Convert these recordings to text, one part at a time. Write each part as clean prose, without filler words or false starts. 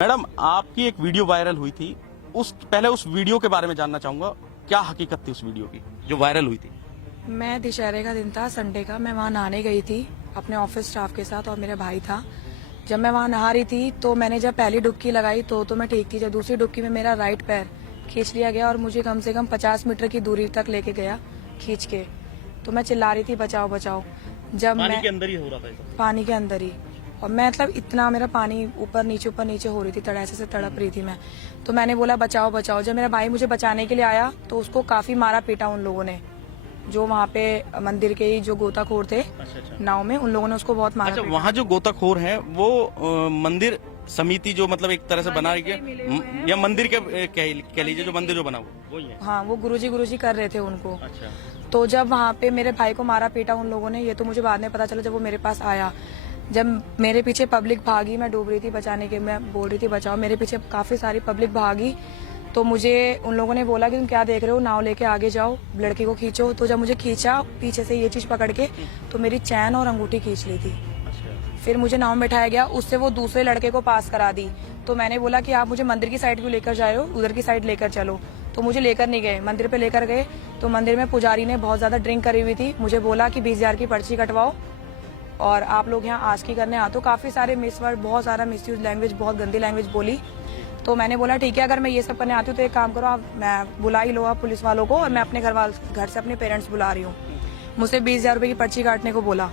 Madam, आपकी एक video viral हुई थी, पहले उस वीडियो के बारे में जानना चाहूंगा, क्या हकीकत थी उस वीडियो की जो वायरल हुई थी? मैं दशहरे का दिन था, संडे का। मैं वहाँ नहाने गई थी अपने ऑफिस स्टाफ के साथ और मेरा भाई था। जब मैं वहाँ नहा रही थी तो मैंने जब पहली डुबकी लगाई तो मैं ठीक थी। जब दूसरी डुबकी में मेरा राइट पैर खींच लिया गया और मुझे कम से कम 50 मीटर की दूरी तक लेके गया खींच के। तो मैं चिल्ला रही थी बचाओ बचाओ। जब पानी के अंदर ही हो रहा था ये सब? पानी के अंदर ही। और मैं मतलब इतना मेरा पानी ऊपर नीचे हो रही थी, ऐसे से तड़प रही थी मैं। तो मैंने बोला बचाओ बचाओ। जब मेरा भाई मुझे बचाने के लिए आया तो उसको काफी मारा पीटा उन लोगों ने, जो वहाँ पे मंदिर के ही जो गोताखोर थे। अच्छा। नाव में उन लोगों ने उसको बहुत मारा। अच्छा, वहाँ जो गोताखोर हैं वो मंदिर समिति जो मतलब एक तरह से बना रही है, या मंदिर के कह लीजिए जो मंदिर जो बना हुआ वही है? हाँ, वो गुरुजी कर रहे थे उनको। अच्छा। तो जब वहाँ पे मेरे भाई को मारा पीटा उन लोगों ने, ये तो मुझे बाद में पता चला जब वो मेरे पास आया। जब मेरे पीछे पब्लिक भागी, मैं डूब रही थी बचाने के, मैं बोल रही थी बचाओ, मेरे पीछे काफी सारी पब्लिक भागी। तो मुझे उन लोगों ने बोला कि तुम क्या देख रहे हो, नाव लेके आगे जाओ, लड़की को खींचो। तो जब मुझे खींचा पीछे से ये चीज पकड़ के, तो मेरी चैन और अंगूठी खींच ली थी। फिर मुझे नाव में बैठाया गया, उससे वो दूसरे लड़के को पास करा दी। तो मैंने बोला कि आप मुझे मंदिर की साइड क्यों लेकर जा रहे हो, उधर की साइड लेकर चलो। तो मुझे लेकर नहीं गए, मंदिर पे लेकर गए। तो मंदिर में पुजारी ने बहुत ज्यादा ड्रिंक करी हुई थी, मुझे बोला कि 20,000 की पर्ची कटवाओ और आप लोग यहाँ आस्की करने आते हो। काफी सारे मिसवर्ड, बहुत सारा मिसयूज लैंग्वेज, बहुत गंदी लैंग्वेज बोली। तो मैंने बोला ठीक है, अगर मैं ये सब करने आती हूँ तो एक काम करो, आप मैं बुला ही लो आप पुलिस वालों को, और मैं अपने घर से अपने पेरेंट्स बुला रही हूँ। मुझसे 20,000 रुपए की पर्ची काटने को बोला,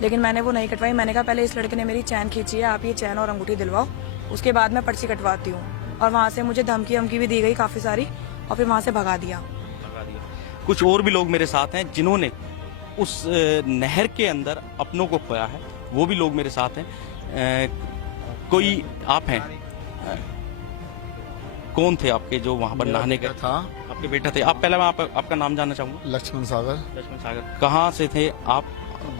लेकिन मैंने वो नहीं कटवाई। मैंने कहा पहले इस लड़के ने मेरी चैन खींची है, आप ये चैन और अंगूठी दिलवाओ, उसके बाद मैं पर्ची कटवाती हूँ। और वहाँ से मुझे धमकी भी दी गई काफी सारी, और फिर वहाँ से भगा दिया। कुछ और भी लोग मेरे साथ हैं जिन्होंने उस नहर के अंदर अपनों को खोया है, वो भी लोग मेरे साथ हैं। कोई आप हैं? कौन थे आपके जो वहाँ पर नहाने गए? था आपके बेटा थे। आप पहले मैं आपका नाम जानना चाहूंगा। लक्ष्मण सागर। लक्ष्मण सागर, कहाँ से थे आप?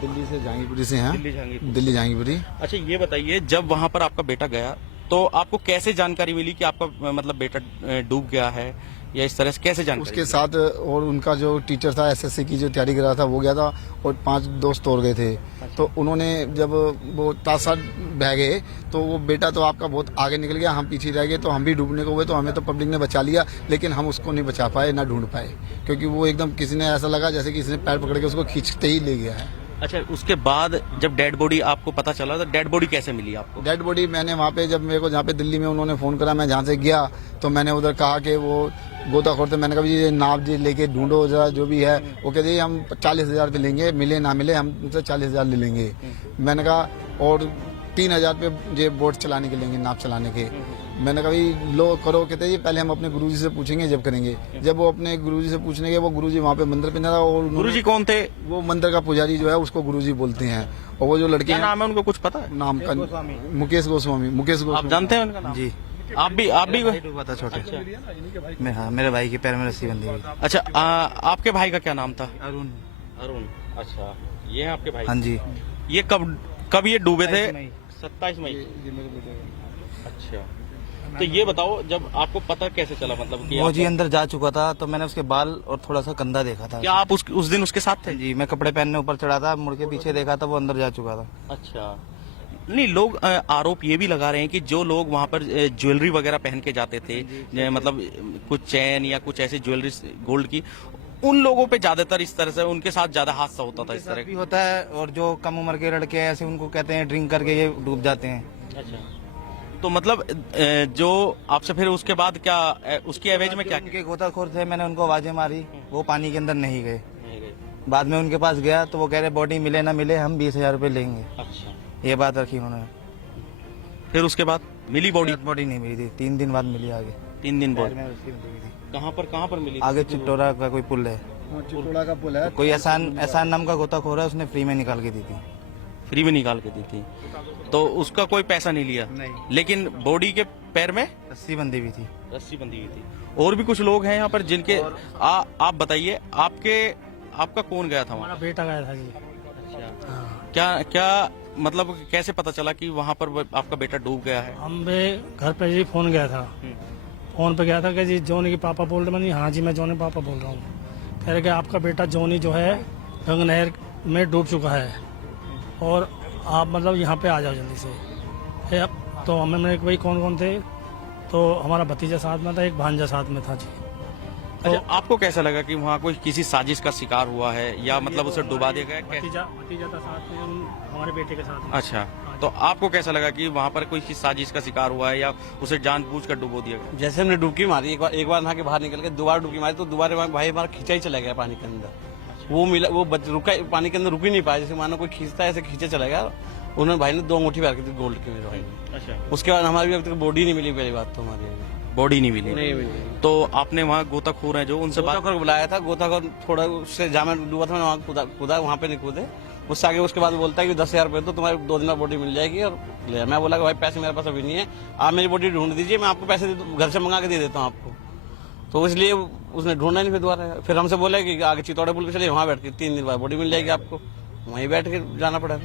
दिल्ली से, जहांगीरपुरी से हैं। दिल्ली जहांगीरपुरी। अच्छा, ये बताइए, जब वहाँ पर आपका बेटा गया तो आपको कैसे जानकारी मिली कि आपका मतलब बेटा डूब गया है, या इस तरह से कैसे जानकारी? उसके साथ और उनका जो टीचर था, एसएससी की जो तैयारी कर रहा था, वो गया था और 5 दोस्त और गए थे। तो उन्होंने जब वो तासा बह गए तो वो बेटा तो आपका बहुत आगे निकल गया, हम पीछे रह गए। तो हम भी डूबने को हुए, तो हमें तो पब्लिक ने बचा लिया, लेकिन हम उसको नहीं बचा पाए, ना ढूंढ पाए, क्योंकि वो एकदम किसी ने ऐसा लगा जैसे किसी ने पैर पकड़ के उसको खींचते ही ले गया है। अच्छा, उसके बाद जब डेड बॉडी आपको पता चला तो डेड बॉडी कैसे मिली आपको? डेड बॉडी मैंने वहाँ पे, जब मेरे को जहाँ पे दिल्ली में उन्होंने फोन करा, मैं जहाँ से गया तो मैंने उधर कहा कि वो गोताखोर थे। मैंने कहा ये नाव जी लेके ढूंढो जरा जो भी है। वो कहते हम 40,000 रुपये लेंगे, मिले ना मिले हम उनसे 40,000 ले लेंगे। मैंने कहा और 3,000 रुपये ये बोट चलाने के लेंगे, नाव चलाने के। मैंने कहा भाई लो करो। कहते ये पहले हम अपने गुरुजी से पूछेंगे जब करेंगे। जब वो अपने गुरुजी से पूछने गए, वो गुरुजी वहाँ पे मंदिर पे ना था। और गुरुजी कौन थे? वो मंदिर का पुजारी जो है उसको गुरुजी बोलते हैं। और वो जो लड़के, क्या नाम है उनको, कुछ पता है? नाम का मुकेश गोस्वामी। आप जानते हैं उनका नाम? जी। आप भी डूबा था छोटे। अच्छा। हाँ, मेरे भाई के पैर में रस्सी बंधी हुई। अच्छा, आपके भाई का क्या नाम था? अरुण। अच्छा, ये है आपके भाई? हाँ जी। ये कब ये डूबे थे? 27 मई। अच्छा, तो ये बताओ, जब आपको पता कैसे चला, मतलब कि वो जी अंदर जा चुका था, तो मैंने उसके बाल और थोड़ा सा कंधा देखा था। क्या आप उस दिन उसके साथ थे? जी, मैं कपड़े पहनने ऊपर चढ़ा था, मुड़ के पीछे देखा था, वो अंदर जा चुका था। अच्छा, नहीं, लोग आरोप ये भी लगा रहे हैं कि जो लोग वहाँ पर ज्वेलरी वगैरह पहन के जाते थे, मतलब कुछ चैन या कुछ ऐसी ज्वेलरी गोल्ड की, उन लोगों पे ज्यादातर इस तरह से उनके साथ ज्यादा हादसा होता था। इस तरह भी होता है, और जो कम उम्र के लड़के ऐसे उनको कहते हैं ड्रिंक करके ये डूब जाते हैं। अच्छा, तो मतलब जो आपसे फिर उसके बाद क्या उसकी एवज में क्या? उनके गोताखोर थे, मैंने उनको आवाजें मारी, वो पानी के अंदर नहीं गए। बाद में उनके पास गया तो वो कह रहे बॉडी मिले ना मिले हम 20,000 रुपये लेंगे। अच्छा, ये बात रखी उन्होंने। फिर उसके बाद मिली बॉडी? बॉडी नहीं मिली थी, 3 दिन बाद मिली आगे। 3 दिन बाद? पैर में रस्सी बंधी हुई थी। कहाँ पर मिली? आगे चिट्टोरा का कोई पुल है, चिटोड़ा का पुल है। कोई एहसान नाम का गोताखोर है, उसने फ्री में निकाल के दी थी। फ्री में निकाल के दी थी, तो उसका कोई पैसा नहीं लिया? नहीं। लेकिन बॉडी के पैर में रस्सी बंधी हुई थी। रस्सी बंधी हुई थी। और भी कुछ लोग हैं यहाँ पर जिनके आप बताइए, आपका कौन गया था वहाँ? हमारा बेटा गया था जी। अच्छा, हाँ। क्या मतलब कैसे पता चला कि वहाँ पर आपका बेटा डूब गया है? हम घर पे जी फोन गया था। फोन पे गया था कि जी जॉनी के पापा बोल रहे। मैंने हाँ जी मैं जॉनी पापा बोल रहा हूँ। कह रहे कि आपका बेटा जॉनी जो है गंगा नहर में डूब चुका है और आप मतलब यहाँ पे आ जाओ जल्दी से। तो हमने भाई कौन कौन थे, तो हमारा भतीजा साथ में था, एक भांजा साथ में था जी। अच्छा, आपको कैसा लगा कि वहाँ कोई किसी साजिश का शिकार हुआ है या मतलब उसे डुबा दिया गया? भतीजा था साथ में, हमारे बेटे के साथ में। अच्छा, तो आपको कैसा लगा कि वहाँ पर कोई साजिश का शिकार हुआ है या उसे जानबूझकर डुबो दिया गया? जैसे हमने डुबकी मारी, एक बार नहा के बाहर निकल के दोबारा डुबकी मारी, तो दोबारा भाई हमारा खींचा ही चला गया पानी के अंदर। वो मिला, वो रुका, पानी के अंदर रुक ही नहीं पाया, जैसे मानो कोई खींचता है ऐसे खींचे चला गया। उन्होंने भाई ने 2 अंगूठी पहन के गोल्ड के, मेरे भाई ने। अच्छा, उसके बाद हमारी अभी तक बॉडी नहीं मिली। पहली बात तो हमारी बॉडी नहीं मिली। नहीं मिली। तो आपने वहाँ गोताखोर हैं जो उनसे बात गोताखोर बुलाया था, गोताखोर थोड़ा उससे जहाँ मैं डूबा था, मैं वहाँ कूदा, वहाँ पे नहीं कूदे। उससे आगे उसके बाद बोलता है कि 10,000 रुपये तो तुम्हारी 2 दिन में बॉडी मिल जाएगी। और ले, मैं बोला कि भाई पैसे मेरे पास अभी नहीं है, आप मेरी बॉडी ढूंढ दीजिए, मैं आपको पैसे घर से मंगा के दे देता हूँ आपको। तो इसलिए उसने ढूंढा नहीं फिर दोबारा। फिर हमसे बोला कि आगे चितौड़ा पुल पे चलिए, वहाँ बैठ के 3 दिन बाद बॉडी मिल जाएगी आपको। वहीं बैठ के जाना पड़ा।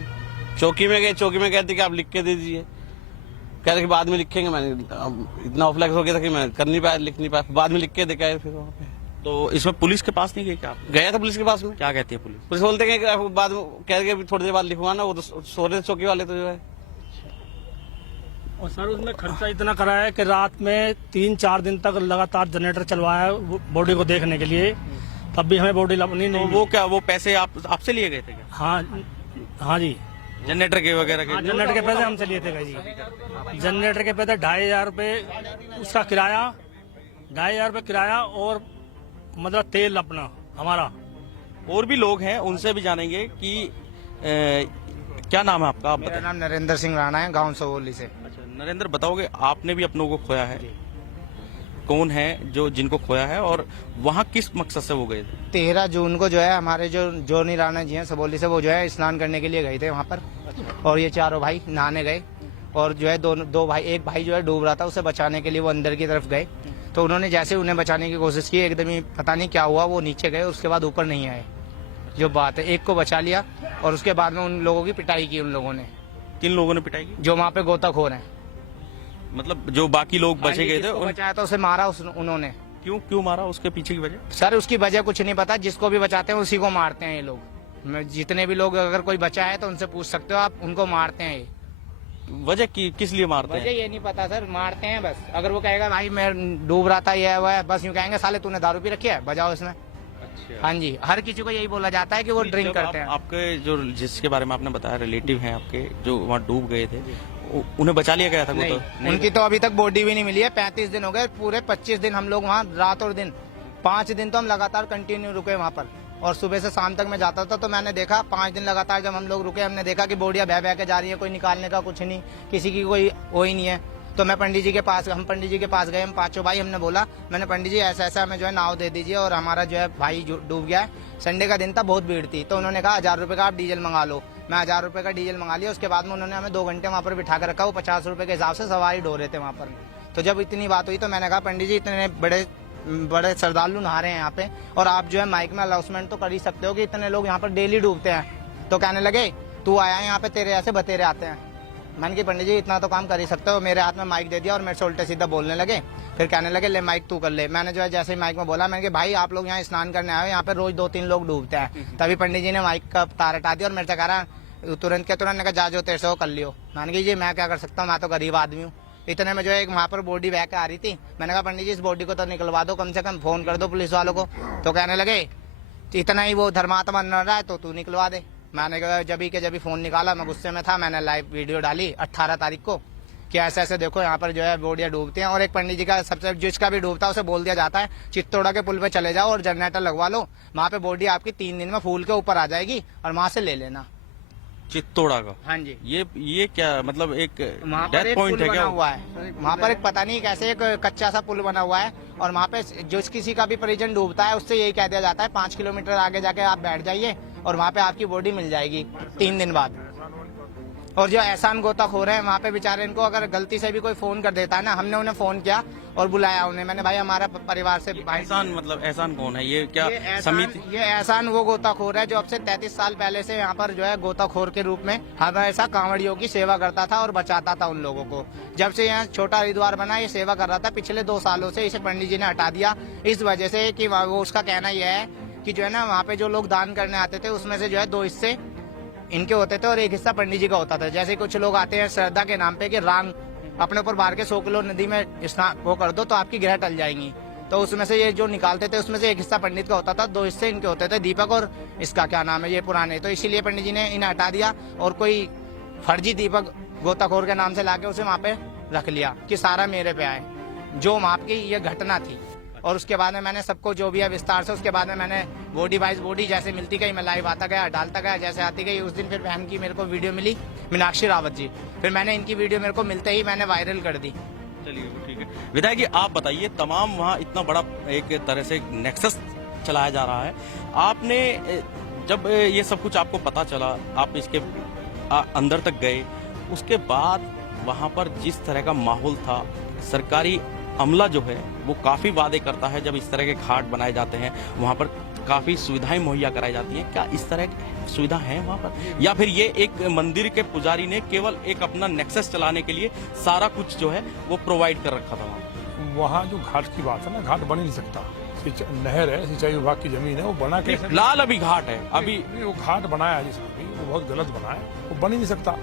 चौकी में कहते कि आप लिख के दे दीजिए, कह रहे कि बाद में लिखेंगे। मैंने इतना ऑफलाइक्स हो गया था कि मैं कर नहीं पाया, लिख नहीं पाया, बाद में लिख के देखा है फिर वहाँ पे। तो इसमें पुलिस के पास नहीं गए क्या आप? गया था पुलिस के पास में। क्या कहती है पुलिस? पुलिस बोलते हैं कि बाद में कह रहे कि थोड़ी देर बाद लिखवाना, वो तो सो रहे चौकी वाले तो जो है। और सर उसमें खर्चा इतना करा है कि रात में 3-4 दिन तक लगातार जनरेटर चलवाया बॉडी को देखने के लिए, तब भी हमें बॉडी नहीं तो वो क्या, वो पैसे आपसे लिए गए थे क्या? हाँ जी, जनरेटर के वगैरह के? जनरेटर के पैसे हमसे लिए थे भाई जी। जनरेटर के पैसे 2,500 रुपये उसका किराया, 2,500 रुपये किराया, और मतलब तेल अपना हमारा। और भी लोग हैं, उनसे भी जानेंगे कि क्या नाम है आपका? आप मेरा बताएं। नाम नरेंद्र सिंह राणा है, गांव सवोली से। अच्छा नरेंद्र, बताओगे आपने भी अपनों को खोया है, कौन है जो जिनको खोया है और वहाँ किस मकसद से वो गए थे? 13 जून को जो है हमारे जो जोनी राणा जी हैं सबोली से, वो जो है स्नान करने के लिए गए थे वहाँ पर। और ये चारों भाई नहाने गए, और जो है दो भाई, एक भाई जो है डूब रहा था, उसे बचाने के लिए वो अंदर की तरफ गए। तो उन्होंने जैसे उन्हें बचाने की कोशिश की, एकदम ही पता नहीं क्या हुआ, वो नीचे गए, उसके बाद ऊपर नहीं आए। जो बात है, एक को बचा लिया और उसके बाद में उन लोगों की पिटाई की उन लोगों ने। किन लोगों ने पिटाई की? जो वहाँ पे गोताखोर हैं। मतलब जो बाकी लोग बचे गए थे जिसको बचाया था उसे मारा उन्होंने। क्यों मारा? उसके पीछे की वजह? सर उसकी वजह कुछ नहीं पता, जिसको भी बचाते हैं उसी को मारते हैं ये लोग। जितने भी लोग, अगर कोई बचा है तो उनसे पूछ सकते हो आप, उनको मारते हैं ये। वजह किस लिए मारते वजह हैं? ये नहीं पता सर, मारते हैं बस। अगर वो कहेगा भाई मैं डूब रहा था, ये हुआ है, बस यूँ कहेंगे साले तूने दारू पी रखी है, बजाओ इसमें। अच्छा। हाँ जी, हर किसी को यही बोला जाता है कि वो ड्रिंक करते हैं। आपके जो जिसके बारे में आपने बताया रिलेटिव हैं आपके, जो वहाँ डूब गए थे, उन्हें बचा लिया गया था? नहीं, तो उनकी तो अभी तक बॉडी भी नहीं मिली है। 35 दिन हो गए, पूरे 25 दिन हम लोग वहाँ रात और दिन, 5 दिन तो हम लगातार कंटिन्यू रुके वहाँ पर। और सुबह से शाम तक मैं जाता था, तो मैंने देखा 5 दिन लगातार जब हम लोग रुके, हमने देखा कि बोडियां बह के जा रही है, कोई निकालने का कुछ नहीं, किसी की कोई वो ही नहीं है। तो मैं पंडित जी के पास, हम पंडित जी के पास गए, हम पांचों भाई, हमने बोला, मैंने पंडित जी ऐसा ऐसा हमें जो है नाव दे दीजिए, और हमारा जो है भाई डूब गया है। संडे का दिन था, बहुत भीड़ थी। तो उन्होंने कहा 1,000 रुपये का आप डीजल मंगा लो। मैं 1,000 रुपये का डीजल मंगा लिया। उसके बाद में उन्होंने हमें 2 घंटे वहाँ पर बिठा कर रखा। वो 50 रुपये के हिसाब से सवारी ढो रहे थे वहाँ पर। तो जब इतनी बात हुई तो मैंने कहा पंडित जी इतने बड़े श्रद्धालु नहा रहे हैं यहाँ पे, और आप जो है माइक में अनाउंसमेंट तो कर ही सकते हो कि इतने लोग यहाँ पर डेली डूबते हैं। तो कहने लगे तू आया है यहाँ पे, तेरे ऐसे बतेरे आते हैं। मैंने कहा पंडित जी इतना तो काम कर ही सकते हो। मेरे हाथ में माइक दे दिया और मेरे से उल्टे सीधा बोलने लगे। फिर कहने लगे ले माइक तू कर ले। मैंने जो है जैसे ही माइक में बोला, मैंने कहा भाई आप लोग यहाँ स्नान करने आए हो, यहाँ पे रोज 2-3 लोग डूबते हैं। तभी पंडित जी ने माइक का तार हटा दिया और मेरे से कह रहा तुरंत के तुरंत, जा जो तेरे से वो कर लियो। मैंने कहा जी मैं क्या कर सकता हूँ, मैं तो गरीब आदमी हूँ। इतने में जो है एक वहाँ पर बॉडी बह के आ रही थी। मैंने कहा पंडित जी इस बॉडी को तो निकलवा दो, कम से कम फोन कर दो पुलिस वालों को। तो कहने लगे इतना ही वो धर्मात्मा न रहा है तो तू निकलवा दे। मैंने कहा जब फोन निकाला, मैं गुस्से में था, मैंने लाइव वीडियो डाली 18 तारीख को कि ऐसे ऐसे देखो यहाँ पर जो है बॉडियाँ डूबती हैं। और एक पंडित जी का सबसे जिसका भी डूबता है उसे बोल दिया जाता है चित्तौड़ा के पुल पे चले जाओ और जनरेटर लगवा लो, वहाँ पे बॉडी आपकी 3 दिन में फूल के ऊपर आ जाएगी और वहाँ से ले लेना। चित्तौड़ा का? हाँ जी। ये क्या मतलब एक वहाँ पर डेथ एक पॉइंट पुल है बना क्या? हुआ है, वहाँ पर एक पता नहीं कैसे एक कच्चा सा पुल बना हुआ है, और वहाँ पे जो किसी का भी परिजन डूबता है उससे यही कह दिया जाता है 5 किलोमीटर आगे जाके आप बैठ जाइए और वहाँ पे आपकी बॉडी मिल जाएगी 3 दिन बाद। और जो एहसान गोताखोर है वहाँ पे बेचारे, इनको अगर गलती से भी कोई फोन कर देता है ना, हमने उन्हें फोन किया और बुलाया उन्हें। मैंने भाई हमारा परिवार से भाई, एहसान मतलब एहसान कौन है? ये क्या समिति? ये एहसान वो गोताखोर है जो अब से 33 साल पहले से यहाँ पर जो है गोताखोर के रूप में हमेशा कांवड़ियों की सेवा करता था और बचाता था उन लोगों को। जब से यहाँ छोटा हरिद्वार बना ये सेवा कर रहा था। पिछले 2 सालों से इसे पंडित जी ने हटा दिया इस वजह से कि वो उसका कहना यह है कि जो है ना वहाँ पे जो लोग दान करने आते थे उसमें से जो है 2 हिस्से इनके होते थे और 1 हिस्सा पंडित जी का होता था। जैसे कुछ लोग आते हैं श्रद्धा के नाम पे कि रांग अपने ऊपर बाहर के 100 किलो नदी में स्नान वो कर दो तो आपकी ग्रह टल जाएंगी। तो उसमें से ये जो निकालते थे उसमें से एक हिस्सा पंडित का होता था, 2 हिस्से इनके होते थे, दीपक और इसका क्या नाम है ये पुराने। तो इसीलिए पंडित जी ने इन्हें हटा दिया और कोई फर्जी दीपक गोताखोर के नाम से लाके उसे वहाँ पे रख लिया कि सारा मेरे पे आए, जो वहाँ की ये घटना थी। और उसके बाद में मैंने सबको जो भी है विस्तार से, उसके बाद में मैंने बॉडी वाइज बॉडी जैसे मिलती गई मैं लाइव आता गया, डालता गया, जैसे आती गई। उस दिन फिर बहन की मेरे को वीडियो मिली, मीनाक्षी रावत जी, फिर मैंने इनकी वीडियो मेरे को मिलते ही मैंने वायरल कर दी। चलिए वो ठीक है। विधायक जी आप बताइए, तमाम वहाँ इतना बड़ा एक तरह से नेक्सस चलाया जा रहा है, आपने जब ये सब कुछ आपको पता चला, आप इसके अंदर तक गए, उसके बाद वहाँ पर जिस तरह का माहौल था, सरकारी अमला जो है वो काफी वादे करता है जब इस तरह के घाट बनाए जाते हैं, वहाँ पर काफी सुविधाएं मुहैया कराई जाती हैं, क्या इस तरह की सुविधा है वहाँ पर, या फिर ये एक मंदिर के पुजारी ने केवल एक अपना नेक्सस चलाने के लिए सारा कुछ जो है वो प्रोवाइड कर रखा था वहाँ जो घाट की बात है ना, घाट बन ही नहीं सकता। नहर है, सिंचाई विभाग की जमीन है, वो बना कैसे? फिलहाल अभी घाट है, अभी वो घाट बनाया है जिसने भी, वो बहुत गलत बना है, वो बन ही नहीं सकता।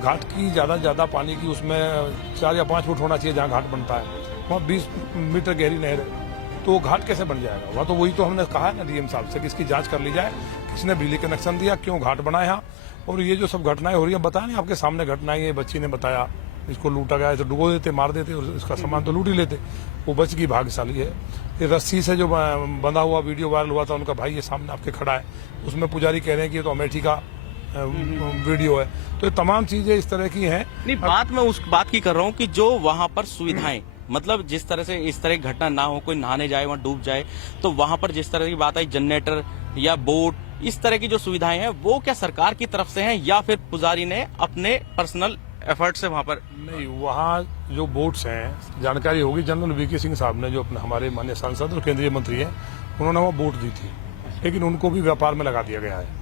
घाट की ज्यादा पानी की उसमें 4 या 5 फुट होना चाहिए जहाँ घाट बनता है, वहाँ 20 मीटर गहरी नहर है, तो घाट कैसे बन जाएगा? वहाँ तो वही तो हमने कहा है ना डीएम साहब से कि इसकी जांच कर ली जाए, किसने बिजली कनेक्शन दिया, क्यों घाट बना यहाँ। और ये जो सब घटनाएं हो रही है, बताया नहीं आपके सामने घटनाएं, ये बच्ची ने बताया, इसको लूटा गया, तो डुबो देते, मार देते और इसका सामान तो लूट ही लेते, वो बच गई, भाग्यशाली है। ये रस्सी से जो बंधा हुआ वीडियो वायरल हुआ था, उनका भाई ये सामने आपके खड़ा है, उसमें पुजारी कह रहे हैं कि ये तो अमेठी का वीडियो है। तो ये तमाम चीजें इस तरह की हैं। नहीं, बात मैं उस बात की कर रहा हूँ कि जो वहाँ पर सुविधाएं, मतलब जिस तरह से इस तरह की घटना ना हो, कोई नहाने जाए वहाँ डूब जाए, तो वहाँ पर जिस तरह की बात आई जनरेटर या बोट, इस तरह की जो सुविधाएं हैं वो क्या सरकार की तरफ से हैं या फिर पुजारी ने अपने पर्सनल एफर्ट से वहाँ पर? नहीं, वहाँ जो बोट्स हैं, जानकारी होगी जनरल वीके सिंह साहब ने, जो अपने हमारे माननीय सांसद और केंद्रीय मंत्री हैं, उन्होंने वो बोट दी थी, लेकिन उनको भी व्यापार में लगा दिया गया है।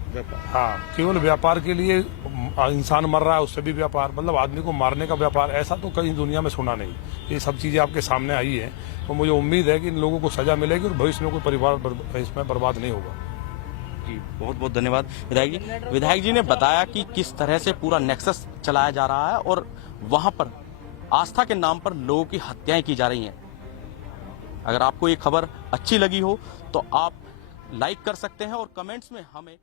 हाँ, केवल व्यापार के लिए इंसान मर रहा है, उससे भी व्यापार, मतलब आदमी को मारने का व्यापार, ऐसा तो कहीं दुनिया में सुना नहीं। ये सब चीजें आपके सामने आई है, तो मुझे उम्मीद है कि इन लोगों को सजा मिलेगी और भविष्य में कोई परिवार इसमें बर्बाद नहीं होगा। जी बहुत बहुत धन्यवाद विधायक जी। विधायक जी ने बताया कि किस तरह से पूरा नेक्सस चलाया जा रहा है और वहां पर आस्था के नाम पर लोगों की हत्याएं की जा रही हैं। अगर आपको ये खबर अच्छी लगी हो तो आप लाइक कर सकते हैं और कमेंट्स में हमें